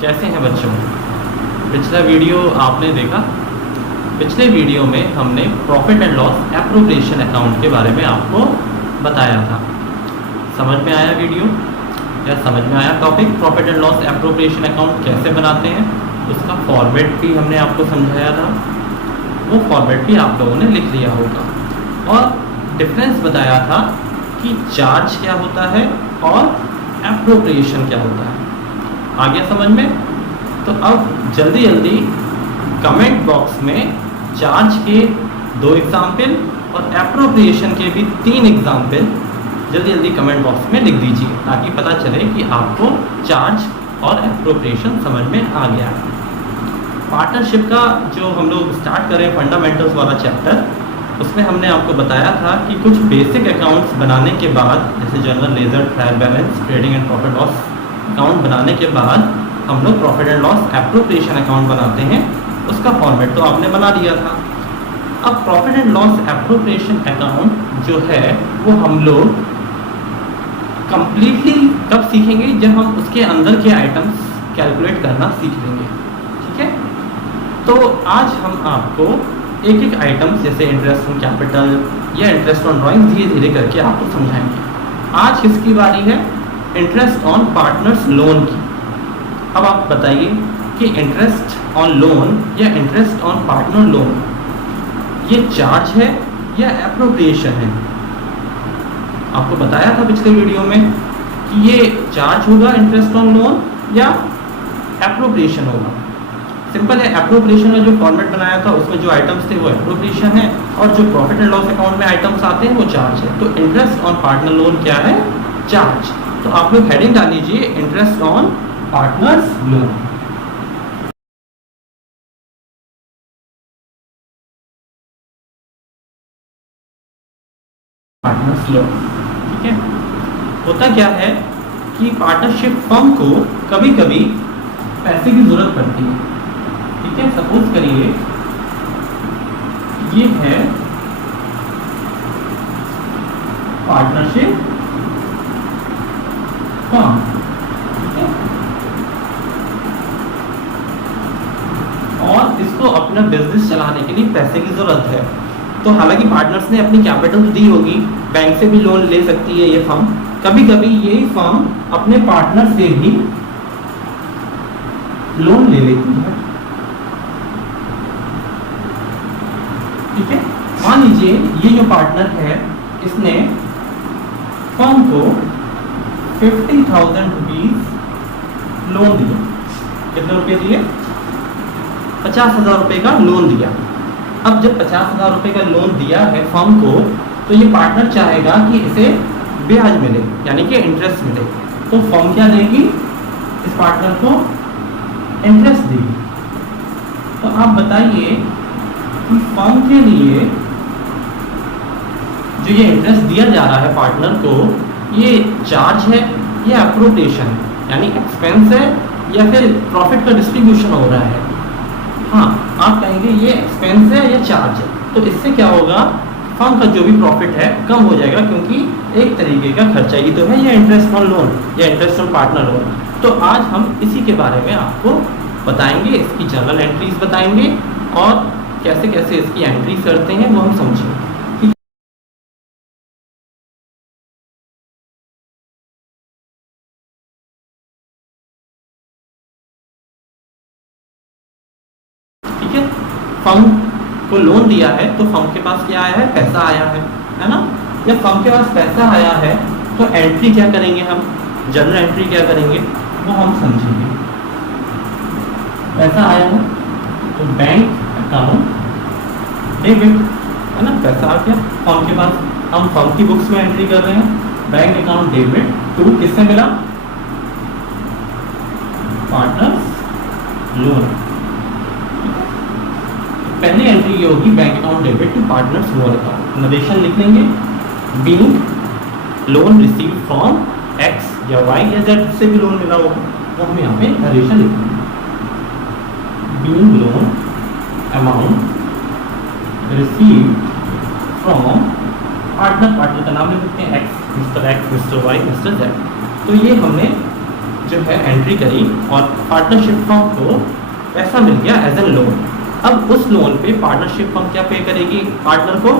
कैसे हैं बच्चों? पिछला वीडियो आपने देखा। पिछले वीडियो में हमने profit and loss appropriation account के बारे में आपको बताया था। समझ में आया वीडियो या समझ में आया topic? Profit and loss appropriation account कैसे बनाते हैं, उसका फॉर्मेट भी हमने आपको समझाया था। वो फॉर्मेट भी आप लोगों ने लिख लिया होगा और डिफरेंस बताया था कि चार्ज क्या होता है और एप्रोप्रिएशन क्या होता है। आ गया समझ में? तो अब जल्दी जल्दी कमेंट बॉक्स में चार्ज के 2 एग्जाम्पल और एप्रोप्रिएशन के भी 3 एग्जाम्पल जल्दी जल्दी कमेंट बॉक्स में लिख दीजिए, ताकि पता चले कि आपको चार्ज और एप्रोप्रिएशन समझ में आ गया है। पार्टनरशिप का जो हम लोग स्टार्ट करें फंडामेंटल्स वाला चैप्टर, उसमें हमने आपको बताया था कि कुछ बेसिक अकाउंट्स बनाने के बाद, जैसे general ledger, trial balance, trading and profit loss account बनाने के बाद हम लोग profit and loss appropriation account बनाते हैं। उसका फॉर्मेट तो आपने बना लिया था। अब profit and loss appropriation account जो है वो हम लोग कंप्लीटली कब सीखेंगे? जब हम उसके अंदर के आइटम्स कैलकुलेट करना सीख लेंगे। ठीक है, तो आज हम आपको एक एक आइटम्स जैसे इंटरेस्ट ऑन कैपिटल या इंटरेस्ट ऑन ड्राइंग धीरे धीरे करके आपको समझाएंगे। आज किसकी बारी है? इंटरेस्ट ऑन पार्टनर्स लोन की। अब आप बताइए कि इंटरेस्ट ऑन लोन या इंटरेस्ट ऑन पार्टनर लोन ये चार्ज है या एप्रोप्रिएशन है? आपको बताया था पिछले वीडियो में कि ये चार्ज होगा इंटरेस्ट ऑन लोन या एप्रोप्रिएशन होगा। सिंपल है, एप्रोप्रिएशन का जो फॉर्मेट बनाया था उसमें जो आइटम्स थे वो एप्रोप्रिएशन है और जो प्रॉफिट एंड लॉस अकाउंट में आइटम्स आते हैं वो चार्ज है। तो इंटरेस्ट ऑन पार्टनर लोन क्या है? चार्ज। तो आप लोग हेडिंग डाल लीजिए interest on partners loan. Partners loan, ठीक है। होता क्या है कि पार्टनरशिप फर्म को कभी कभी पैसे की जरूरत पड़ती है। ठीक है, सपोज करिए ये है पार्टनरशिप फर्म, ठीक है, और इसको अपना बिजनेस चलाने के लिए पैसे की जरूरत है। तो हालांकि पार्टनर्स ने अपनी कैपिटल दी होगी, बैंक से भी लोन ले सकती है ये फर्म। कभी कभी यही फर्म अपने पार्टनर से भी लोन ले लेती है। ठीक है, मान लीजिए ये जो पार्टनर है इसने फर्म को 50,000 रुपीज लोन दिया। कितने रुपए दिए? 50,000 रुपए का लोन दिया। अब जब 50,000 रुपए का लोन दिया है फर्म को, तो ये पार्टनर चाहेगा कि इसे ब्याज मिले, यानी कि इंटरेस्ट मिले। तो फर्म क्या देगी? इस पार्टनर को इंटरेस्ट देगी। तो आप बताइए कि फर्म के लिए जो ये इंटरेस्ट दिया जा रहा है पार्टनर को, ये चार्ज है या एप्रोप्रिएशन, यानी एक्सपेंस है या फिर प्रॉफिट का डिस्ट्रीब्यूशन हो रहा है? हाँ, आप कहेंगे ये एक्सपेंस है या चार्ज है। तो इससे क्या होगा? फर्म का जो भी प्रॉफिट है कम हो जाएगा, क्योंकि एक तरीके का खर्चा ही तो है ये इंटरेस्ट ऑन लोन या इंटरेस्ट ऑन पार्टनर लोन। तो आज हम इसी के बारे में आपको बताएंगे, इसकी जर्नल एंट्रीज बताएंगे और कैसे कैसे इसकी एंट्रीज करते हैं वो हम समझेंगे। ठीक है, फर्म को लोन दिया है तो फर्म के पास क्या आया है? पैसा आया है ना? जब फर्म के पास पैसा आया है तो एंट्री क्या करेंगे हम? जनरल एंट्री क्या करेंगे वो हम समझेंगे। पैसा आया है तो बैंक अकाउंट डेबिट, है ना? पैसा आ गया फर्म के पास, हम फर्म की बुक्स में एंट्री कर रहे हैं। बैंक अकाउंट डेबिट टू किससे मिला? Partners loan. पहली एंट्री ये होगी bank account debit to partners loan account. Narration लिख लेंगे, being loan receive from X या वाई या जेड से भी लोन मिला होगा, वो हम यहाँ पे नरेशन लिखेंगे। Being loan amount receive from partner, partner का नाम लिख सकते हैं X, mister Y, mister Z. तो ये हमने जो है एंट्री करी और पार्टनरशिप फर्म को पैसा मिल गया एज एन लोन। अब उस लोन पे पार्टनरशिप फर्म क्या पे करेगी, पार्टनर को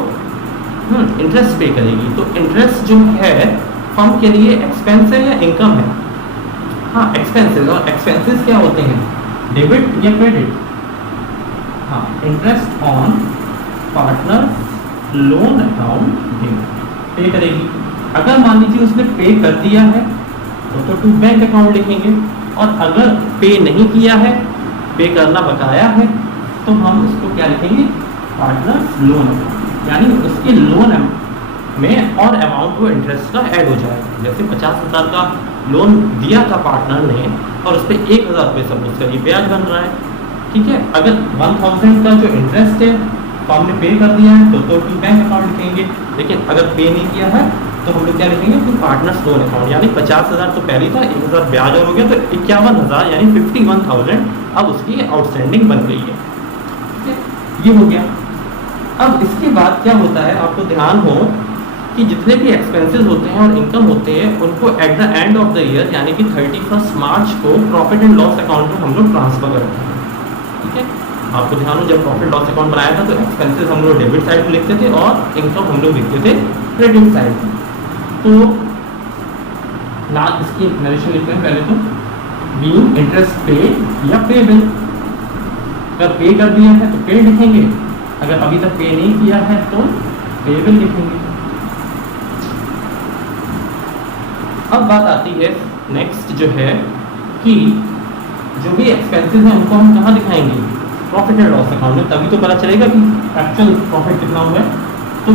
इंटरेस्ट पे करेगी। तो इंटरेस्ट जो है फर्म के लिए एक्सपेंस है या इनकम है? हाँ एक्सपेंसेस। और एक्सपेंसेस क्या होते हैं, डेबिट या क्रेडिट? हाँ, interest on partner loan account पे करेगी। अगर मान लीजिए उसने पे कर दिया है तो टू बैंक अकाउंट लिखेंगे, और अगर पे नहीं किया है, पे करना बकाया है, तो हम उसको क्या लिखेंगे, पार्टनर लोन अकाउंट। यानी उसके लोन में और अमाउंट वो इंटरेस्ट का ऐड हो जाएगा। जैसे 50,000 का लोन दिया था पार्टनर ने और उस पर 1,000 रुपये सपोज करिए ब्याज बन रहा है, ठीक है। अगर 1,000 का जो इंटरेस्ट है तो हमने पे कर दिया है तो टू बैंक अकाउंट लिखेंगे। लेकिन अगर पे नहीं किया है तो हम लोग क्या लिखेंगे, टू पार्टनर्स लोन अकाउंट। यानी 50,000 तो पहले था, 1,000 ब्याज और हो गया, तो 51,000 यानी 51,000 अब उसकी आउटस्टैंडिंग बन गई है, ठीक है। ये हो गया। अब इसके बाद क्या होता है, आपको ध्यान हो कि जितने भी एक्सपेंसेस होते हैं और इनकम होते हैं उनको at the end of the year यानी कि 31 मार्च को प्रॉफिट एंड लॉस अकाउंट में हम लोग ट्रांसफर करते हैं, ठीक है। आपको ध्यान हो, जब प्रॉफिट लॉस अकाउंट बनाया था तो एक्सपेंसेस हम लोग डेबिट साइड पर लिखते थे और इनकम हम लोग लिखते थे क्रेडिट साइड पर। तो ना इसकी नरेशन लिखते हैं पहले तो, बीइंग इंटरेस्ट पे या पेबल। अगर पे कर दिया है तो पे लिखेंगे, अगर अभी तक पे नहीं किया है तो पेबल लिखेंगे। अब बात आती है नेक्स्ट जो है कि जो भी एक्सपेंसेस हैं उनको हम कहाँ दिखाएंगे, प्रॉफिट एंड लॉस अकाउंट में, तभी तो पता चलेगा कि एक्चुअल प्रॉफिट कितना हुआ है। तो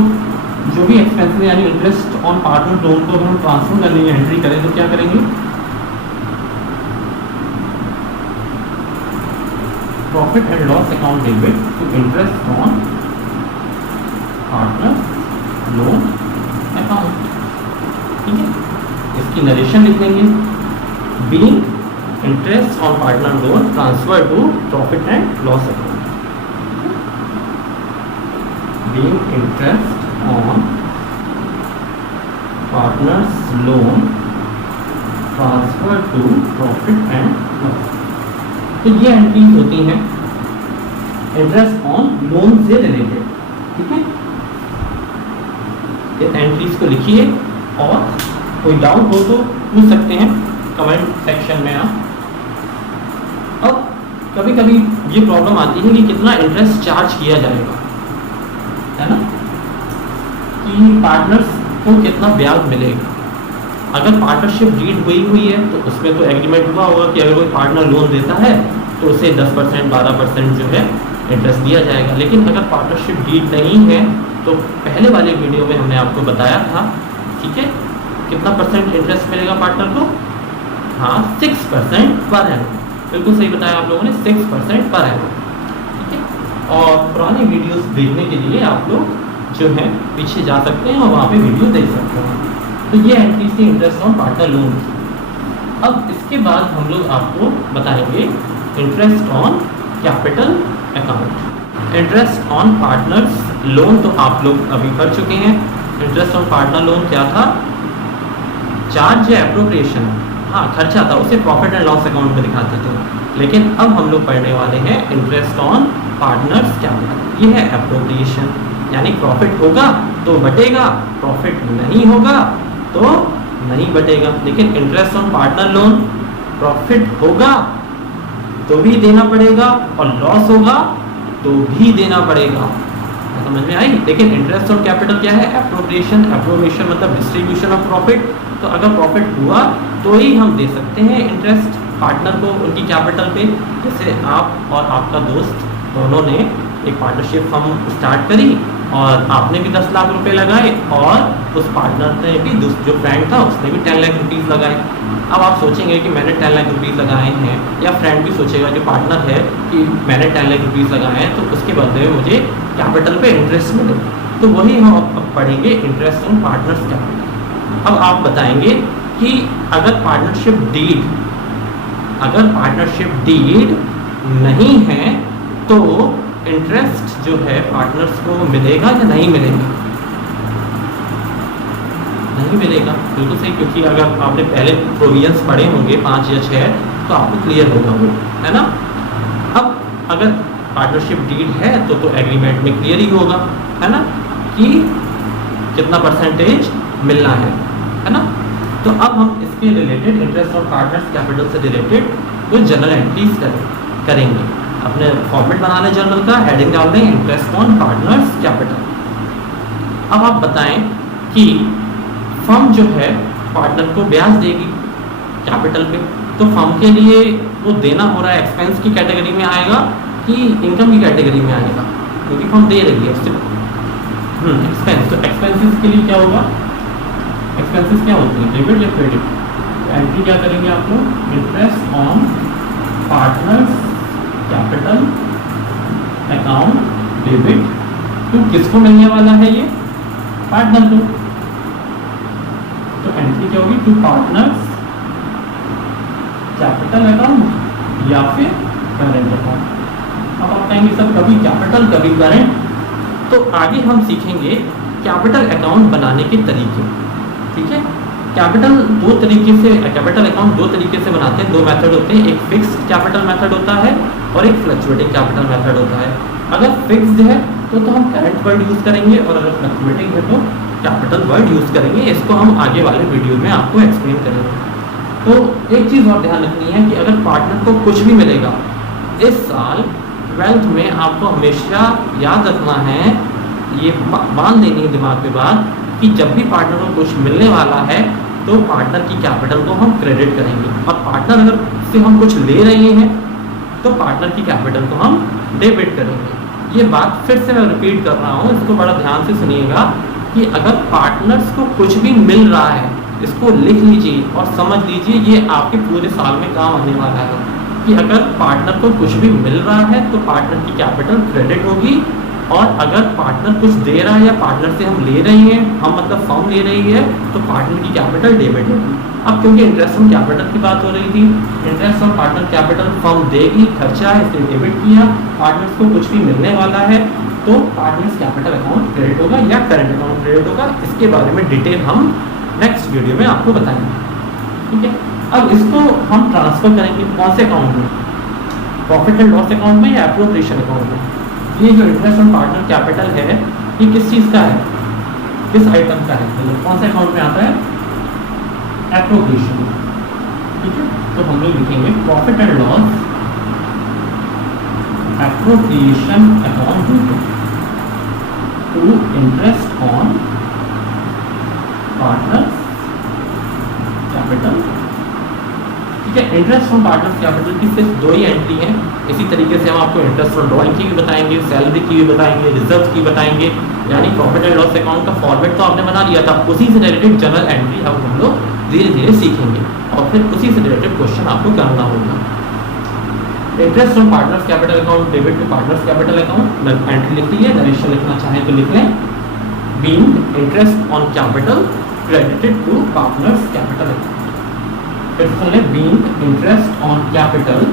जो भी एक्सपेंसेस यानी इंटरेस्ट ऑन पार्टनर लोन को हम ट्रांसफर करने की एंट्री करें तो क्या करेंगे, profit and loss account debit to interest on partner loan account, ठीक है। इसकी नरेशन लिख लेंगे, being interest on partner loan transfer to profit and loss account, being interest on partners loan transfer to profit and loss. तो ये entries होती हैं interest on loan से रिलेटेड, ठीक है। इस एंट्रीज को लिखिए और कोई डाउट हो तो पूछ सकते हैं कमेंट सेक्शन में आप। अब कभी कभी ये प्रॉब्लम आती है कि कितना इंटरेस्ट चार्ज किया जाएगा, है ना, कि पार्टनर्स को कितना ब्याज मिलेगा। अगर पार्टनरशिप डीड हुई है तो उसमें तो एग्रीमेंट हुआ होगा कि अगर कोई पार्टनर लोन देता है तो उसे 10% 12% जो है इंटरेस्ट दिया जाएगा। लेकिन अगर पार्टनरशिप डीड नहीं है तो पहले वाले वीडियो में हमने आपको बताया था, ठीक है, कितना परसेंट इंटरेस्ट मिलेगा पार्टनर को, हाँ 6% पर एनम, बिल्कुल सही बताया आप लोगों ने, 6% पर एनम, ठीक है। और पुराने वीडियोस देखने के लिए आप लोग जो है पीछे जा सकते हैं और वहाँ पे वीडियो देख सकते हैं। तो ये एंट्री थी इंटरेस्ट ऑन पार्टनर लोन। अब इसके बाद हम लोग आपको बताएंगे interest on capital account. Interest on partners loan तो आप लोग अभी कर चुके हैं। इंटरेस्ट ऑन पार्टनर लोन क्या था, चार्ज या एप्रोप्रिएशन, हाँ खर्चा था, उसे प्रॉफिट एंड लॉस अकाउंट में दिखाते थे। लेकिन अब हम लोग पढ़ने वाले हैं इंटरेस्ट ऑन पार्टनर्स कैपिटल। ये है एप्रोप्रिएशन, यानी प्रॉफिट होगा तो बटेगा, प्रॉफिट नहीं होगा तो नहीं बटेगा। लेकिन interest on partner loan profit होगा तो भी देना पड़ेगा और लॉस होगा तो भी देना पड़ेगा, समझ में आई। लेकिन इंटरेस्ट ऑन कैपिटल क्या है, एप्रोप्रिएशन। एप्रोप्रिएशन मतलब डिस्ट्रीब्यूशन ऑफ प्रॉफिट। तो अगर प्रॉफिट हुआ तो ही हम दे सकते हैं इंटरेस्ट पार्टनर को उनकी कैपिटल पे। जैसे आप और आपका दोस्त दोनों ने एक पार्टनरशिप फर्म स्टार्ट करी और आपने भी 10 लाख रुपए लगाए और उस पार्टनर ने भी, जो फ्रेंड था उसने भी 10 लाख रुपीज़ लगाए। अब आप सोचेंगे कि मैंने 10 लाख रुपीज़ लगाए हैं, या फ्रेंड भी सोचेगा जो पार्टनर है कि मैंने 10 लाख रुपीज़ लगाए हैं तो उसके बदले में मुझे कैपिटल पे इंटरेस्ट मिले। तो वही हम अब पढ़ेंगे इंटरेस्ट ऑन पार्टनर्स कैपिटल। अब आप बताएंगे कि अगर पार्टनरशिप डीड नहीं है तो इंटरेस्ट जो है पार्टनर्स को मिलेगा या नहीं मिलेगा, नहीं ही मिलेगा। बिल्कुल सही, क्योंकि अगर आपने पहले प्रोविजंस पढ़े होंगे 5 या 6 तो आपको क्लियर होगा वो, है ना। अब अगर पार्टनरशिप डीड है तो एग्रीमेंट में क्लियर ही होगा, है ना, कि कितना परसेंटेज मिलना है ना। तो अब हम इसके related interest on partners capital से रिलेटेड कुछ जनरल एंट्रीज करेंगे। अपने फॉर्मेट बना लें जर्नल का, हेडिंग डाल दें इंटरेस्ट ऑन पार्टनर्स कैपिटल। अब आप बताएं कि फर्म जो है पार्टनर को ब्याज देगी कैपिटल पे, तो फर्म के लिए वो देना हो रहा है एक्सपेंस की कैटेगरी में आएगा कि इनकम की कैटेगरी में आएगा, क्योंकि फर्म दे रही है उससे एक्सपेंस। तो एक्सपेंसेस के लिए क्या होगा, एक्सपेंसेस क्या होते हैं, डेबिट या क्रेडिट। एंट्री क्या करेंगे आप लोग, interest on partners capital account debit to किसको मिलने वाला है, ये पार्टनर को। तो एंट्री क्या होगी, टू पार्टनर्स कैपिटल अकाउंट या फिर करेंट अकाउंट। अब आप कहेंगे सर कभी कैपिटल कभी करेंट, तो आगे हम सीखेंगे कैपिटल अकाउंट बनाने के तरीके, ठीक है। कैपिटल दो तरीके से, कैपिटल अकाउंट दो तरीके से बनाते हैं, दो मेथड होते हैं, एक फिक्स्ड कैपिटल मेथड होता है और एक फ्लक्चुएटिंग कैपिटल मेथड होता है। अगर फिक्स्ड है तो हम करंट वर्ड यूज़ करेंगे और अगर फ्लक्चुएटिंग है तो कैपिटल वर्ड यूज़ करेंगे। इसको हम आगे वाले वीडियो में आपको एक्सप्लेन करेंगे। तो एक चीज़ और ध्यान रखनी है कि अगर पार्टनर को कुछ भी मिलेगा इस साल 12th में, आपको हमेशा याद रखना है, ये बांध देनी है दिमाग में बात, कि जब भी पार्टनर को कुछ मिलने वाला है तो पार्टनर की कैपिटल को हम क्रेडिट करेंगे, और पार्टनर अगर से हम कुछ ले रहे हैं तो पार्टनर की कैपिटल को हम डेबिट करेंगे। ये बात फिर से मैं रिपीट कर रहा हूँ, इसको बड़ा ध्यान से सुनिएगा कि अगर पार्टनर्स को कुछ भी मिल रहा है, इसको लिख लीजिए और समझ लीजिए, ये आपके पूरे साल में काम आने वाला है कि अगर पार्टनर को कुछ भी मिल रहा है तो पार्टनर की कैपिटल क्रेडिट होगी, और अगर पार्टनर कुछ दे रहा है या पार्टनर से हम ले रहे हैं, हम मतलब फर्म ले रही है, तो पार्टनर की कैपिटल डेबिट होगी। अब क्योंकि इंटरेस्ट ऑन कैपिटल की बात हो रही थी, interest on partner capital firm देगी, खर्चा है इसलिए डेबिट किया, पार्टनर्स को कुछ भी मिलने वाला है तो पार्टनर्स कैपिटल अकाउंट क्रेडिट होगा या करंट अकाउंट क्रेडिट होगा। इसके बारे में डिटेल हम नेक्स्ट वीडियो में आपको बताएंगे, ठीक है। अब इसको हम ट्रांसफर करेंगे कौन से अकाउंट में, प्रॉफिट एंड लॉस अकाउंट में या एप्रोप्रिएशन अकाउंट में। ये जो इंटरेस्ट ऑन पार्टनर कैपिटल है ये किस चीज़ का है, किस आइटम का है, तो कौन से अकाउंट में आता है, एप्रोप्रिएशन, ठीक है। तो हम लोग लिखेंगे profit and loss appropriation account to interest on partners capital, ठीक है। इंटरेस्ट ऑन पार्टनर्स कैपिटल की सिर्फ दो ही एंट्री है। इसी तरीके से हम आपको इंटरेस्ट ऑन ड्रॉइंग की भी बताएंगे, सैलरी की भी बताएंगे, रिजर्व की बताएंगे, यानी प्रॉफिट एंड लॉस अकाउंट का फॉर्मेट तो आपने बना लिया था, उसी से रिलेटेड जनरल एंट्री अब हम लोग धीरे धीरे सीखेंगे और फिर उसी से रिलेटेड क्वेश्चन आपको करना होगा। Interest on partners capital account debit to partners capital account, entry लिख ली है, नरेशन लिखना चाहें तो लिख लें, being interest on capital credited to partners capital account. फिर लें being interest on capital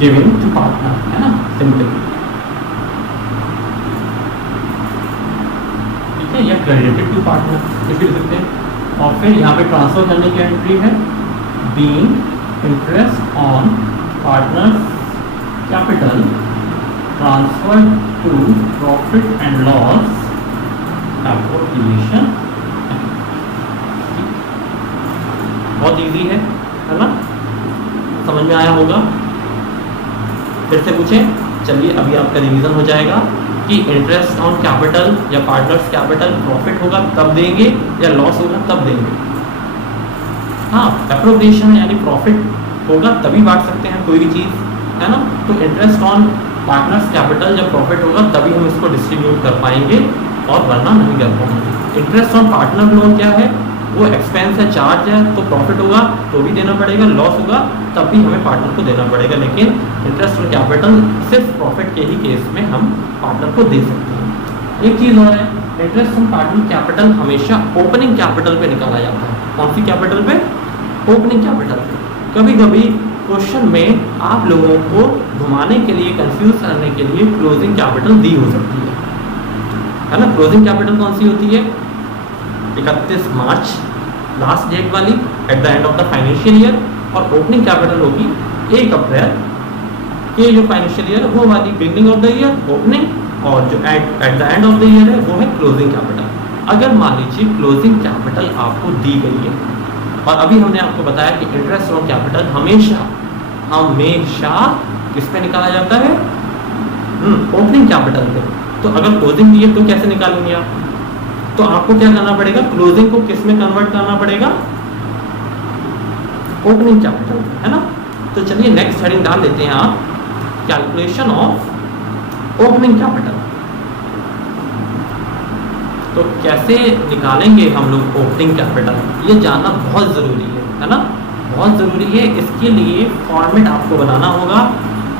giving to partner, है ना, सिंपल, ठीक है, या क्रेडिटेड टू पार्टनर कुछ भी लिख सकते हैं। और फिर यहाँ पे ट्रांसफर करने की एंट्री है being interest on partners capital transfer to profit and loss appropriation. बहुत इजी है ना, समझ में आया होगा। फिर से पूछें, चलिए अभी आपका रिवीजन हो जाएगा कि इंटरेस्ट ऑन कैपिटल या पार्टनर्स कैपिटल प्रॉफिट होगा तब देंगे या लॉस होगा तब देंगे। हाँ, एप्रोप्रिएशन यानी प्रॉफिट होगा तभी बांट सकते हैं कोई भी चीज़, है ना। तो इंटरेस्ट ऑन पार्टनर्स कैपिटल जब प्रॉफिट होगा तभी हम इसको डिस्ट्रीब्यूट कर पाएंगे और वरना नहीं कर पाएंगे। इंटरेस्ट ऑन पार्टनर लोन क्या है, वो एक्सपेंस है, चार्ज है, तो प्रॉफिट होगा तो भी देना पड़ेगा, लॉस होगा तब भी हमें पार्टनर को देना पड़ेगा। लेकिन इंटरेस्ट ऑन कैपिटल सिर्फ प्रॉफिट के ही केस में हम पार्टनर को दे सकते हैं। एक चीज़ और है, इंटरेस्ट ऑन पार्टनर कैपिटल हमेशा ओपनिंग कैपिटल पे निकाला जाता है। कौन सी कैपिटल पे, ओपनिंग कैपिटल पे। कभी कभी क्वेश्चन में आप लोगों को घुमाने के लिए, कंफ्यूज करने के लिए क्लोजिंग कैपिटल दी हो सकती है, है ना। क्लोजिंग कैपिटल कौन सी होती है? 31 मार्च लास्ट डेट वाली, at the end of the financial year, और ओपनिंग कैपिटल होगी 1 अप्रैल के जो फाइनेंशियल ईयर वो वाली, beginning of the year opening, और जो at the end of the year है वो है क्लोजिंग कैपिटल। अगर मान लीजिए क्लोजिंग कैपिटल आपको दी गई है, और अभी हमने आपको बताया कि इंटरेस्ट ऑन कैपिटल हमेशा हमेशा किस पे निकाला जाता है? ओपनिंग कैपिटल पे। तो अगर क्लोजिंग दी है तो कैसे निकालेंगे आप? तो आपको क्या करना पड़ेगा? क्लोजिंग को किस में कन्वर्ट करना पड़ेगा? ओपनिंग कैपिटल, है ना। तो चलिए नेक्स्ट हेडिंग डाल लेते हैं आप, कैलकुलेशन ऑफ ओपनिंग कैपिटल। तो कैसे निकालेंगे हम लोग ओपनिंग कैपिटल, ये जानना बहुत ज़रूरी है ना, बहुत ज़रूरी है। इसके लिए फॉर्मेट आपको बनाना होगा।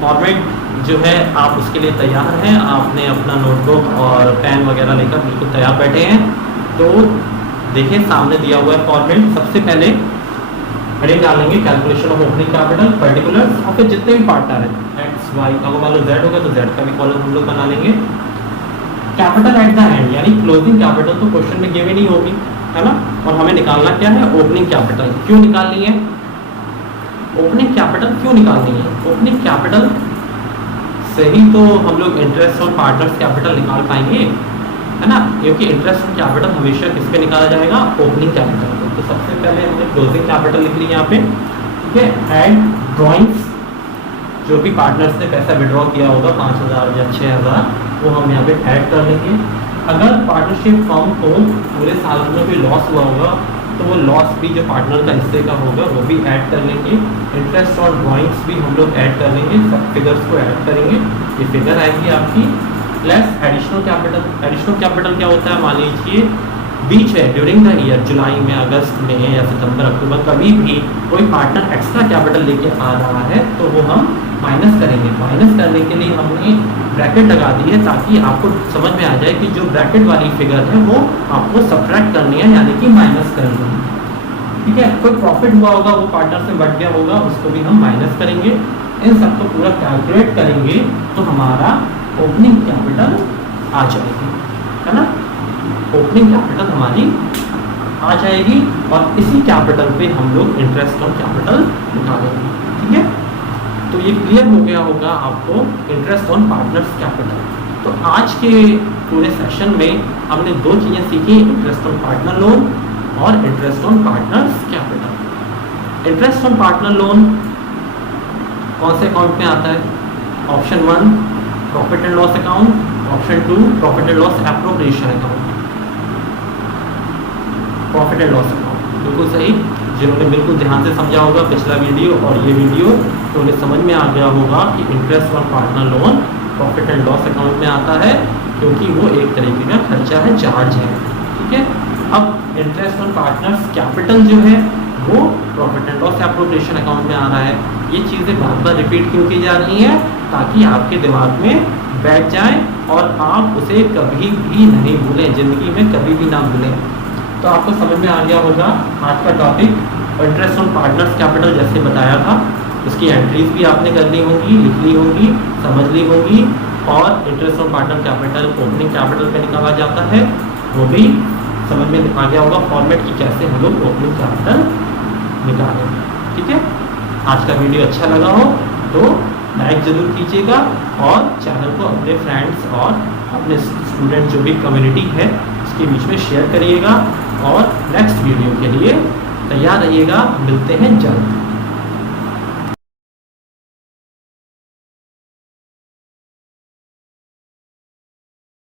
फॉर्मेट जो है आप उसके लिए तैयार हैं, आपने अपना नोटबुक और पेन वगैरह लेकर बिल्कुल तैयार बैठे हैं। तो देखिए सामने दिया हुआ है फॉर्मेट। सबसे पहले हेडिंग डालेंगे calculation of opening capital, particulars, और फिर जितने भी पार्टनर हैं एक्स वाई, अगर मान लो जेड होगा तो जेड का भी कॉलम हम लोग बना लेंगे। कैपिटल एट द एंड यानी क्लोजिंग कैपिटल तो क्वेश्चन में गिवन ही होगी, है ना। और हमें निकालना क्या है? Opening capital. क्यों निकालनी है ओपनिंग कैपिटल? क्यों निकालनी है ओपनिंग कैपिटल? से ही तो हम लोग इंटरेस्ट और पार्टनर्स कैपिटल निकाल पाएंगे, है ना। क्योंकि इंटरेस्ट और कैपिटल हमेशा किस पे निकाला जाएगा? Opening capital. तो सबसे पहले हमने क्लोजिंग कैपिटल लिख ली यहाँ पे, ठीक है। एंड ड्रॉइंग्स, जो भी पार्टनर्स ने पैसा विड्रॉ किया होगा 5000 या 6000, वो हम यहाँ पे ऐड कर लेंगे। अगर पार्टनरशिप फर्म को पूरे साल में कोई लॉस हुआ होगा तो वो लॉस भी जो पार्टनर का हिस्से का होगा वो भी ऐड कर लेंगे। इंटरेस्ट और ड्रॉइंग्स भी हम लोग ऐड कर लेंगे, सब फिगर्स को ऐड करेंगे। ये फिगर आएगी आपकी plus additional capital. Additional capital क्या होता है? मान लीजिए बीच है ड्यूरिंग द ईयर, जुलाई में, अगस्त में या सितंबर अक्टूबर, कभी भी कोई पार्टनर एक्स्ट्रा कैपिटल लेके आ रहा है तो वो हम माइनस करेंगे। माइनस करने के लिए हमने ब्रैकेट लगा दी है ताकि आपको समझ में आ जाए कि जो ब्रैकेट वाली फिगर है वो आपको सब्ट्रैक्ट करनी है, यानी कि माइनस करनी है, ठीक है। कोई प्रॉफिट हुआ होगा वो पार्टनर से बढ़ गया होगा, उसको भी हम माइनस करेंगे। इन सबको पूरा कैलकुलेट करेंगे तो हमारा ओपनिंग कैपिटल आ जाएगी, है ना। ओपनिंग कैपिटल हमारी आ जाएगी और इसी कैपिटल पे हम लोग इंटरेस्ट ऑन कैपिटल निकालेंगे, ठीक है। तो ये क्लियर हो गया होगा आपको इंटरेस्ट ऑन पार्टनर्स कैपिटल। तो आज के पूरे सेशन में हमने 2 चीज़ें सीखी, इंटरेस्ट ऑन पार्टनर लोन और interest on partners capital. Interest on partner loan कौन से अकाउंट में आता है? Option 1 profit and loss account, option 2 profit and loss appropriation account. Profit and loss account बिल्कुल सही। जिन्होंने बिल्कुल ध्यान से समझा होगा पिछला वीडियो और ये वीडियो, तो उन्हें समझ में आ गया होगा कि interest on partner loan profit and loss account में आता है, क्योंकि वो एक तरीके का खर्चा है, चार्ज है, ठीक है। अब इंटरेस्ट ऑन पार्टनर्स कैपिटल जो है वो profit and loss appropriation account में आ रहा है। ये चीज़ें बार बार रिपीट क्यों की जा रही हैं? ताकि आपके दिमाग में बैठ जाए और आप उसे कभी भी नहीं भूलें, ज़िंदगी में कभी भी ना भूलें। तो आपको समझ में आ गया होगा आज का topic. Interest on partners capital जैसे बताया था, उसकी एंट्रीज भी आपने कर ली होंगी, लिख ली होंगी, समझ ली होंगी। और interest on partner capital opening capital पे निकाला जाता है, वो भी समझ में आ गया होगा फॉर्मेट की कैसे हम लोग ओपनिंग कैपिटल निकालें, ठीक है। आज का वीडियो अच्छा लगा हो तो लाइक ज़रूर कीजिएगा और चैनल को अपने फ्रेंड्स और अपने स्टूडेंट जो भी कम्युनिटी है उसके बीच में शेयर करिएगा। और नेक्स्ट वीडियो के लिए तैयार रहिएगा, मिलते हैं जल्द।